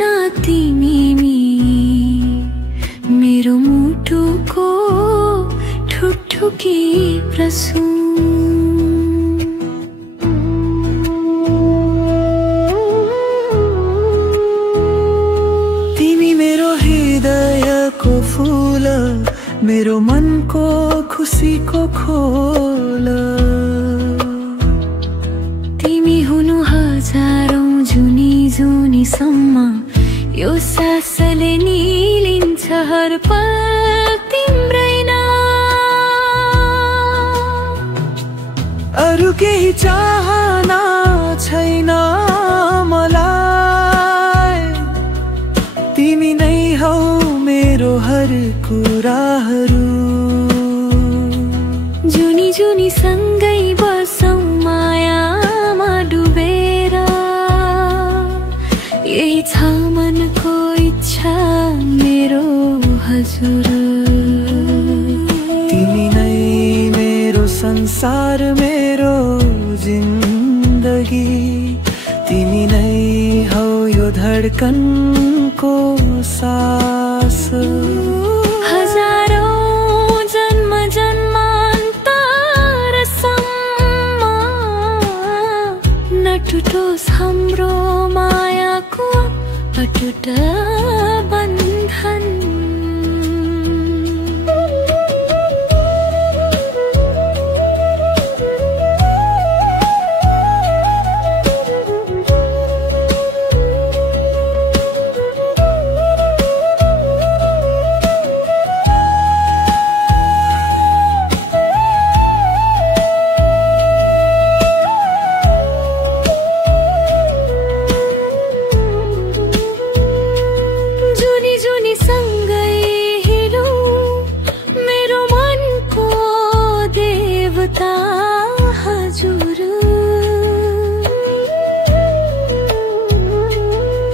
प्रसूना तिमी मेरो मुटुको ठुकठुकी प्रसू तिमी मेरो हृदयको फूल मेरो मनको खुसीको खोल तिमी हुनु हजारौं जुनी जुनीसम्म यो सासले निलिन्छ हर पल तिम्रै नाम अरु केही चाहना छैन मलाई तिमी नै हौ मेरो हर कुराहरू जुनी जुनी सँगै बसौं मायामा डुबेर यही छ मनको इच्छा मेरो हजुर तिमी नै मेरो संसार मेरो जिन्दगी तिमी नै हौ यो धडकनको सास टुटोस् हाम्रो मायाको अटुट बन्धन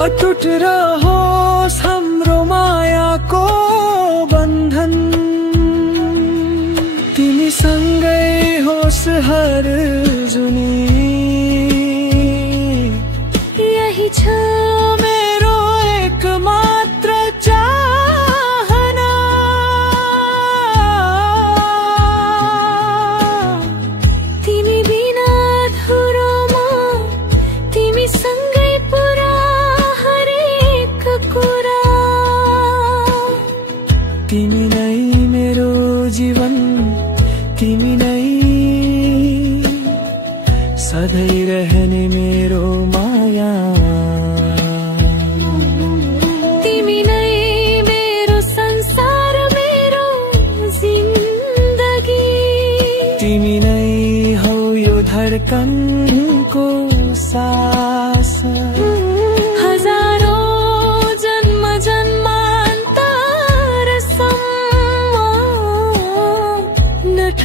अटुट रहोस् हाम्रो मायाको बन्धन तिमी सँगै होस् हर जुनी यही छ मेरो एकमात्र चाहना तिमी बिना अधुरोमा तिमी सँगै तिमी नै मेरो जीवन तिमी नै सधैँ रहने मेरो माया तिमी नै मेरो संसार मेरो जिन्दगी तिमी नै हौ यो धडकनको सास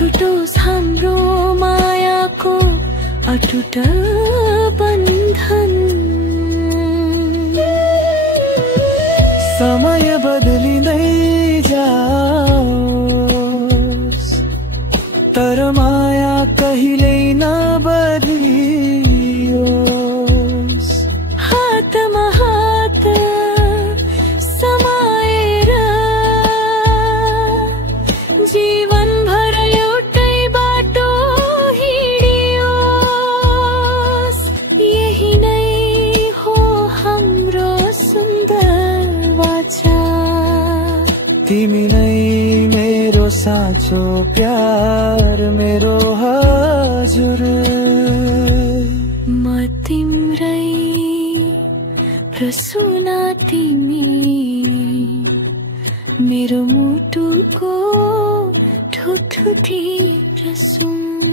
टुटोस् हाम्रो मायाको अटुट बन्धन समय बदलिँदै जाओस् तर माया कहिल्यै नबदलियोस् हातमा हात समाएर जीवन तिमी नै मेरो साँचो प्यार मेरो हजुर म तिम्रै प्रसूना तिमी मेरो मुटुको ठुकठुकी प्रसून